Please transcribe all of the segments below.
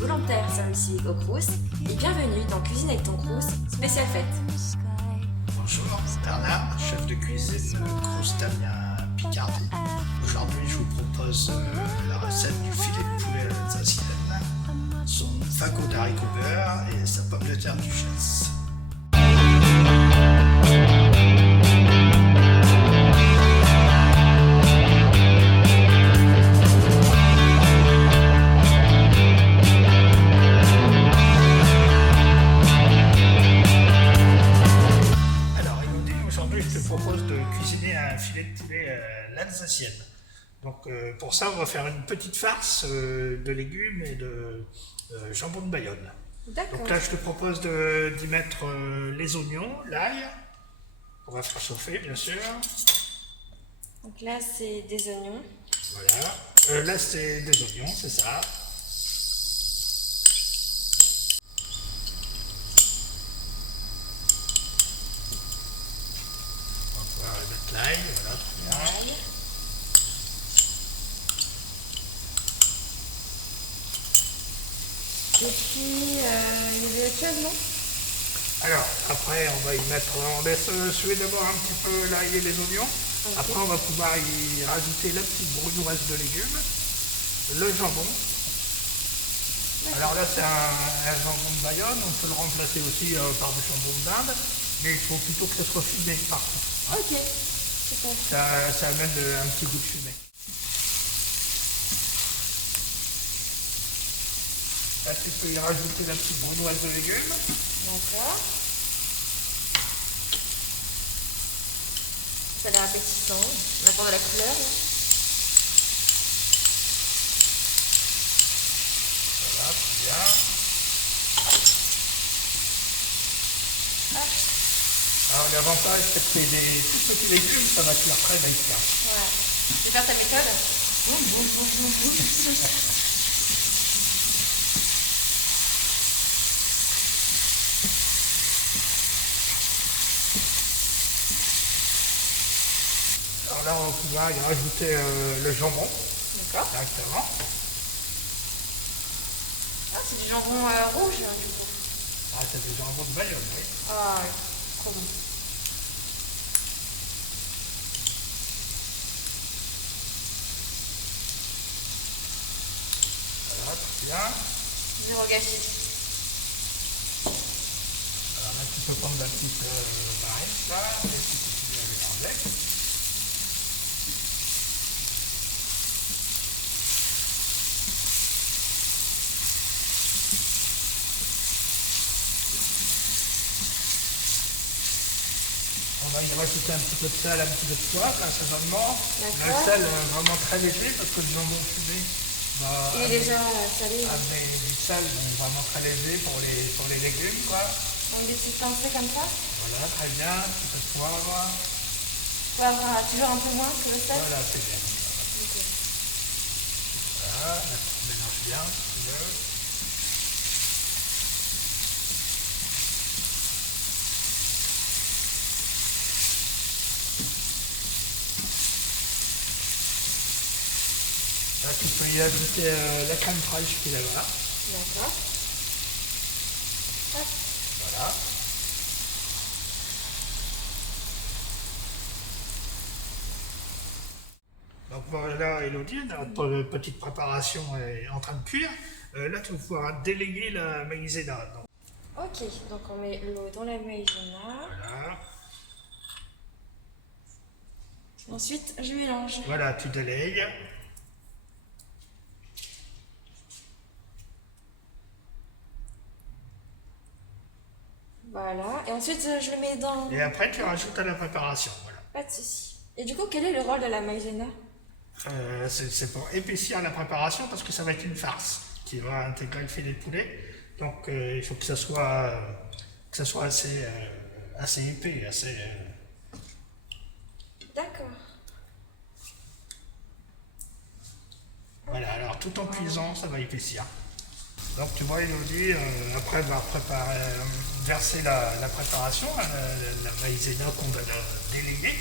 volontaire service au Crous et bienvenue dans Cuisine avec ton Crous, spéciale fête. Bonjour, Bernard, chef de cuisine Crous Damien Picardie. Aujourd'hui, je vous propose la recette du filet de poulet à l'alsacienne, son fagot d'haricots beurre et sa pomme de terre duchesse. Aujourd'hui, je te propose de cuisiner un filet de poulet à l'alsacienne. Donc pour ça, on va faire une petite farce de légumes et de jambon de Bayonne. Donc là, je te propose d'y mettre les oignons, l'ail, on va faire chauffer bien sûr. Donc là, c'est des oignons. Voilà. Là, c'est des oignons, c'est ça. On va mettre l'ail, voilà, très bien. Et puis, il y avait autre chose, non? Alors, après, on laisse suer d'abord un petit peu l'ail et les oignons. Okay. Après, on va pouvoir y rajouter la petite brunouase de légumes, le jambon. Alors là, c'est un jambon de Bayonne. On peut le remplacer aussi par du jambon d'Inde, mais il faut plutôt que ce soit fumé, par contre. Ok, super. Ça amène un petit goût de fumée. Là, tu peux y rajouter la petite brunouase de légumes. D'accord. Ça a l'air appétissant. On attend de la couleur, là. Voilà, très bien. Hop. Alors, l'avantage, c'est que c'est des tout petits légumes, ça va cuire très vite. Ouais. Tu veux faire ta méthode? Alors là, on va pouvoir y rajouter le jambon. D'accord. Directement. Ah, c'est du jambon rouge, du coup. Ah, c'est du jambon de Bayonne, oui. Ah, trop bon. Voilà, très bien. Zéro gâchis. Alors là, tu peux prendre la petite marine, là, et tu continues à mélanger. On va y rajouter un petit peu de sel, un petit peu de poivre, l'assaisonnement. Le sel vraiment très léger parce que le jambon fumé va il est déjà salé. Amener du sel, donc vraiment très léger pour les légumes, quoi. Donc des petites pincées comme ça. Voilà, très bien, un petit peu de poivre. Poivre toujours un peu moins que le sel. Voilà, c'est bien. Okay. Voilà, là, tu mélanges bien, si tu veux. Là, tu peux y ajouter la crème fraîche qui est là-bas. D'accord. Hop. Voilà. Donc voilà, Elodie, notre petite préparation est en train de cuire. Là, tu vas pouvoir délayer la maïzena. Ok, donc on met l'eau dans la maïzena. Voilà. Ensuite, je mélange. Voilà, tu délayes. Voilà, et ensuite je le mets dans... Et après, tu rajoutes à la préparation. Voilà. Pas de souci. Et du coup, quel est le rôle de la maïzena? C'est pour épaissir la préparation parce que ça va être une farce qui va intégrer le filet de poulet. Donc il faut que ça soit assez épais, assez... D'accord. Voilà, alors tout en cuisant, ça va épaissir. Donc tu vois, Elodie, après avoir versé la préparation, la maïzena qu'on va délayer.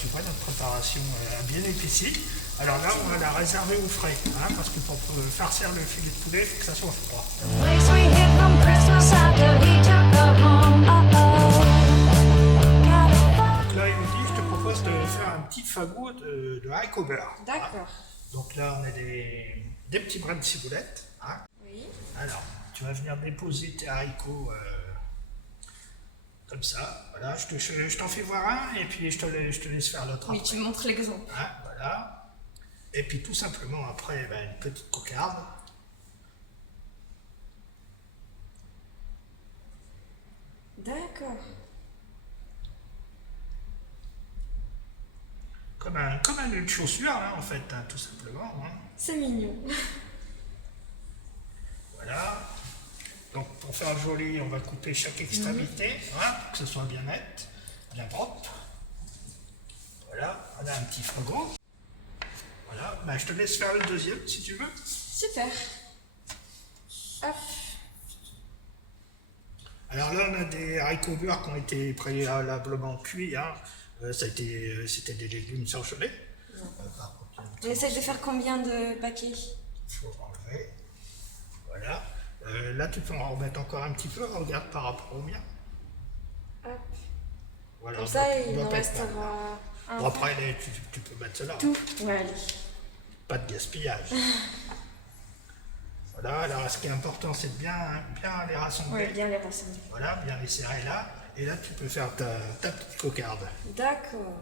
tu vois, notre préparation a bien épicée. Alors là, on va la réserver au frais, hein, parce que pour farcir le filet de poulet, il faut que ça soit froid. Place we hit from Christmas after he took her home. Donc là, Elodie, je te propose de faire un petit fagot de haricots beurre. D'accord. Hein. Donc là, on a des petits brins de ciboulette. Hein. Oui. Alors, tu vas venir déposer tes haricots comme ça. Voilà, je t'en fais voir un et puis je te laisse faire l'autre. Oui, après. tu montres l'exemple. Hein, voilà. Et puis tout simplement après, ben, une petite cocarde. D'accord. Comme un nœud de chaussure, hein, en fait, hein, tout simplement. Hein. C'est mignon. Voilà. Donc pour faire joli, on va couper chaque extrémité, hein, pour que ce soit bien net, bien propre. Voilà, on a un petit fagot. Voilà, ben, je te laisse faire le deuxième si tu veux. Super. Hop. Alors là, on a des haricots beurre qui ont été préalablement cuits. Hein. C'était des légumes surgelés. Par contre, On essaie de faire combien de paquets? il faut enlever. Voilà. Là, tu peux en remettre encore un petit peu. Regarde par rapport au mien. Hop. Voilà, Comme on ça, doit- il on doit nous pas être mal. restera un. Bon, après, tu peux mettre cela. Tout. Ouais, allez. Pas de gaspillage. Voilà, alors ce qui est important, c'est de bien les rassembler. Ouais, bien les rassembler. Voilà, bien les serrer là. Et là, tu peux faire ta petite cocarde. D'accord.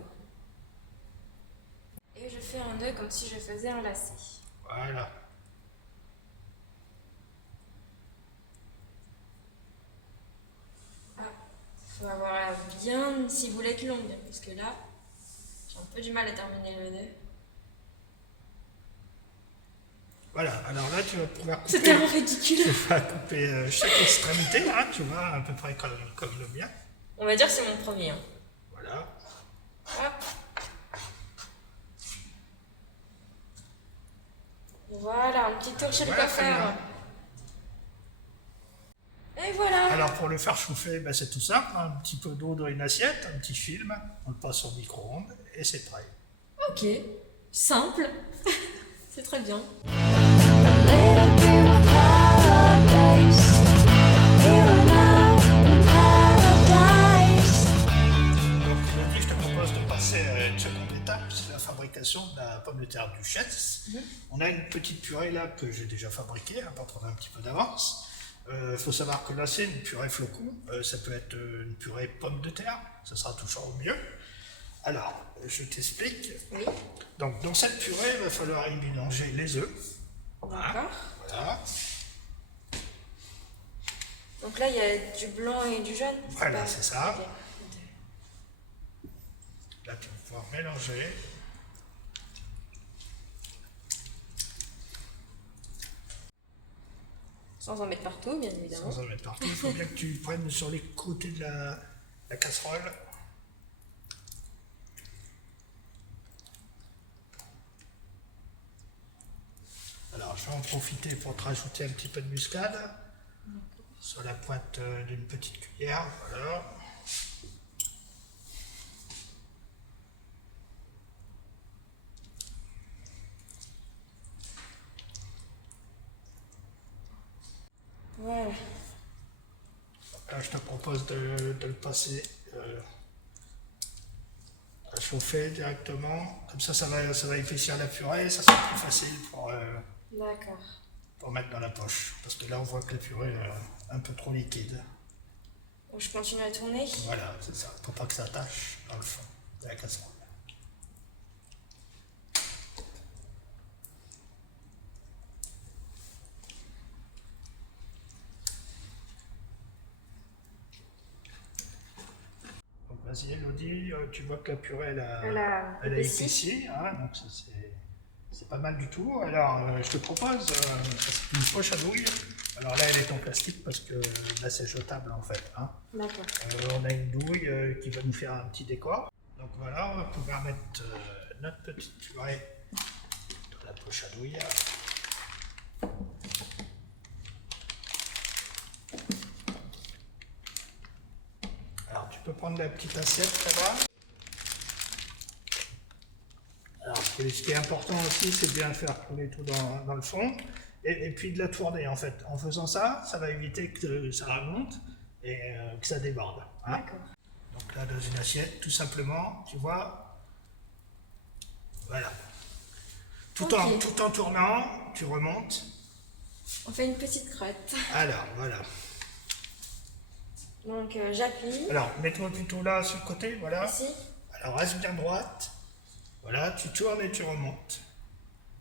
Et je fais un nœud comme si je faisais un lacet. Voilà. Ah, faut avoir la bien ciboulette longue, parce que là, j'ai un peu du mal à terminer le nœud. Voilà, alors là, tu vas pouvoir couper. C'est tellement ridicule. Tu vas couper chaque extrémité, hein, tu vois, à peu près comme le mien. On va dire que c'est mon premier. Hein. Voilà. Hop. Voilà, un petit tour chez le Voilà, très coiffeur. Et voilà. Alors pour le faire chauffer, ben, c'est tout simple, hein, un petit peu d'eau dans une assiette, un petit film, on le passe au micro-ondes et c'est prêt. Ok, simple. C'est très bien. Little bit of paradise. Here and now in paradise. Donc Elodie, je te propose de passer à une seconde étape, c'est la fabrication de la pomme de terre duchesse. On a une petite purée là que j'ai déjà fabriquée, hein, pour prendre un petit peu d'avance. Il faut savoir que là c'est une purée flocon, ça peut être une purée pomme de terre, ça sera toujours au mieux. Alors, je t'explique. Oui. Donc dans cette purée, il va falloir y mélanger les œufs. D'accord. Voilà. Donc là, il y a du blanc et du jaune. Voilà, c'est ça. Ok. Là, tu vas pouvoir mélanger. Sans en mettre partout, bien évidemment. Sans en mettre partout. Il faut bien que tu prennes sur les côtés de la casserole. Alors, je vais en profiter pour te rajouter un petit peu de muscade. Sur la pointe d'une petite cuillère. Voilà. Voilà. Là, je te propose de le passer à chauffer directement. Comme ça va épaissir la purée. Ça sera plus facile D'accord. pour mettre dans la poche. Parce que là, on voit que la purée est un peu trop liquide. Donc je continue à tourner. Voilà, c'est ça. Pour pas que ça attache dans le fond de la casserole. Donc vas-y Elodie, tu vois que la purée elle a épaissi. épaissi, hein, donc ça, c'est pas mal du tout. Alors je te propose une poche à douille. Alors là elle est en plastique parce que là c'est jetable en fait. Hein. D'accord. On a une douille qui va nous faire un petit décor. Donc voilà, on va pouvoir mettre notre petite purée dans la poche à douille. Alors tu peux prendre la petite assiette là-bas. Et ce qui est important aussi, c'est de bien faire couler tout dans le fond. Et puis de la tourner en fait. En faisant ça, ça va éviter que ça remonte et que ça déborde. Hein. D'accord. Donc là, dans une assiette, tout simplement, tu vois. Voilà. Tout en tournant, tu remontes. On fait une petite crotte. Alors, voilà. Donc j'appuie. Alors, mets-toi plutôt là, sur le côté, voilà. Ici. Alors, reste bien droite. Voilà, tu tournes et tu remontes.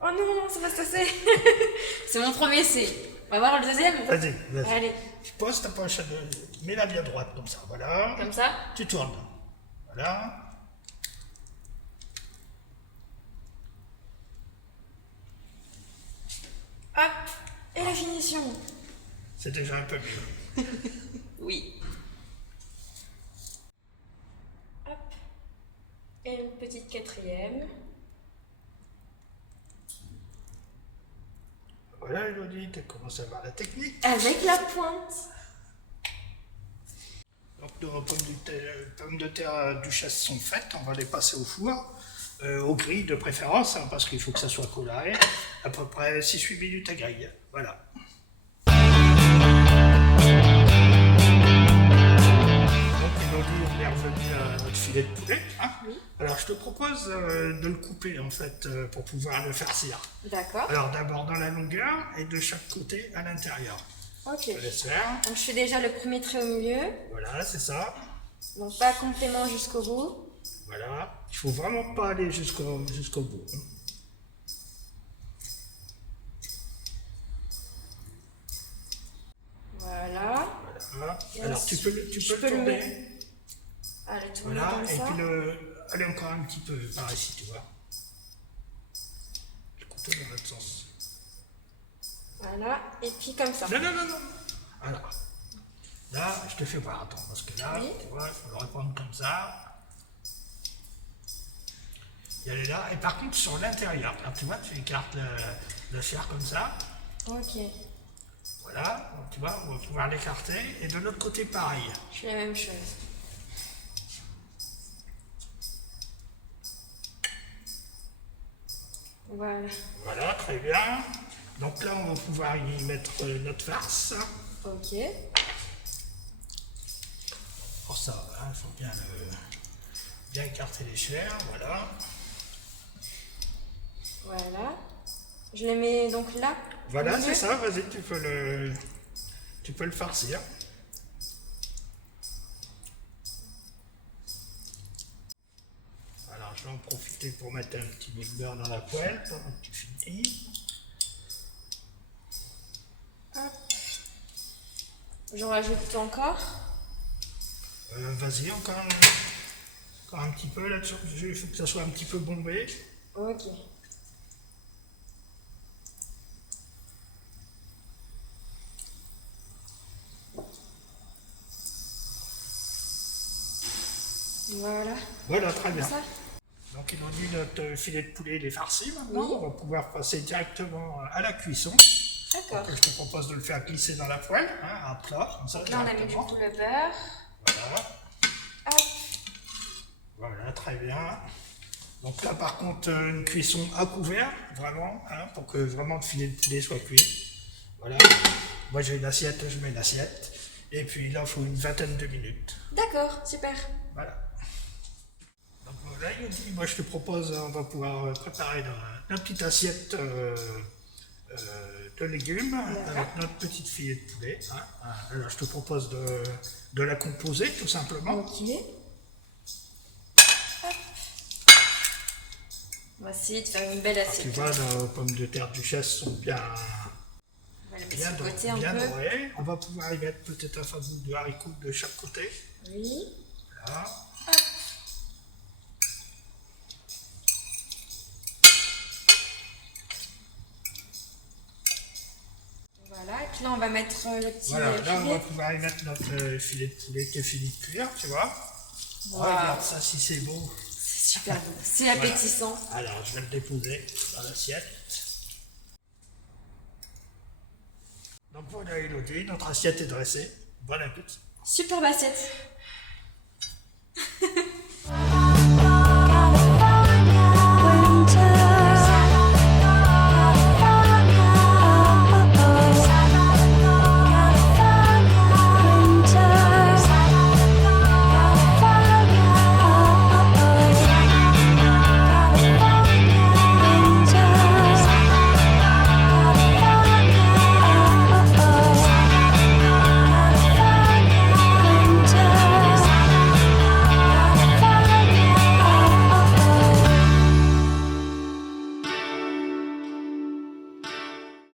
Oh non, ça va se tasser. C'est mon premier essai. On va voir le deuxième. Vas-y, vas-y. Allez, Tu poses ta poche, mets-la bien droite, comme ça, voilà. comme ça. Tu tournes. Voilà. Hop. Et la finition. C'est déjà un peu mieux. Oui. Hop. Et une petite quatrième. Voilà, Elodie, tu commences à voir la technique. Avec la pointe. Donc nos pommes de terre duchesse sont faites, on va les passer au four, au grill de préférence, hein, parce qu'il faut que ça soit coloré, à peu près 6-8 minutes à grille. Voilà. Donc Elodie, on est revenu à notre filet de poulet. Hein. Oui. Alors je te propose de le couper en fait pour pouvoir le farcir. D'accord. Alors d'abord dans la longueur et de chaque côté à l'intérieur. Ok. Je laisse faire. Donc je fais déjà le premier trait au milieu. Voilà, c'est ça. Donc pas complément jusqu'au bout. Voilà. Il faut vraiment pas aller jusqu'au bout. Hein. Voilà. Voilà. Et Alors tu peux le tourner. Allez, tourner Voilà. comme Et ça. puis aller encore un petit peu par ici, tu vois. Le couteau dans l'autre sens. Voilà. Et puis comme ça. Non, non, non, non. Alors. Là, je te fais voir. Attends, parce que là, Oui. tu vois, il faut le reprendre comme ça. Et aller là. Et par contre, sur l'intérieur. Alors, tu vois, tu écartes la chair comme ça. Ok. Voilà. Donc, tu vois, on va pouvoir l'écarter. Et de l'autre côté, pareil. Je fais la même chose. Voilà. Voilà, très bien. Donc là, on va pouvoir y mettre notre farce. Ok. Pour ça, il faut bien écarter les chairs, voilà. Voilà. Je les mets donc là. Voilà, au c'est milieu. ça, vas-y, tu peux le farcir. Alors, je vais en profiter pour mettre un petit bout de beurre dans la poêle pendant que tu finis. J'en rajoute encore. Vas-y, encore un petit peu là-dessus. Il faut que ça soit un petit peu bombé. Ok. Voilà. Voilà, très bien. Ça. Donc, ils ont dit notre filet de poulet, il est farci maintenant. Oui. On va pouvoir passer directement à la cuisson. D'accord. Donc, je te propose de le faire glisser dans la poêle, hein, à plat, comme ça. Donc là, on a mis du directement. coup le beurre. Voilà. Hop. Voilà, très bien. Donc là, par contre, une cuisson à couvert, vraiment, hein, pour que vraiment le filet de poulet soit cuit. Voilà. Moi, j'ai une assiette, je mets une assiette. Et puis là, il faut une vingtaine de minutes. D'accord, super. Voilà. Donc voilà, il dit, moi, je te propose, on va pouvoir préparer une petite assiette de légumes avec notre petite filet de poulet. Hein. Alors, je te propose de la composer, tout simplement. Ok. Hop. On va essayer de faire une belle Tu assiette. vois, nos pommes de terre duchesse sont bien, On va la mettre bien, sur le côté un bien peu. dorées. On va pouvoir y mettre peut-être un fagout de haricots de chaque côté. Oui. Voilà. Voilà. Et puis là, on va mettre le petit Voilà, là on filet. va pouvoir y mettre notre filet de poulet qui est fini de cuire, tu vois. Wow. Regarde ça si c'est beau. C'est super beau. C'est appétissant. Alors je vais le déposer dans l'assiette. Donc voilà Elodie, notre assiette est dressée. Bon appétit. Superbe assiette.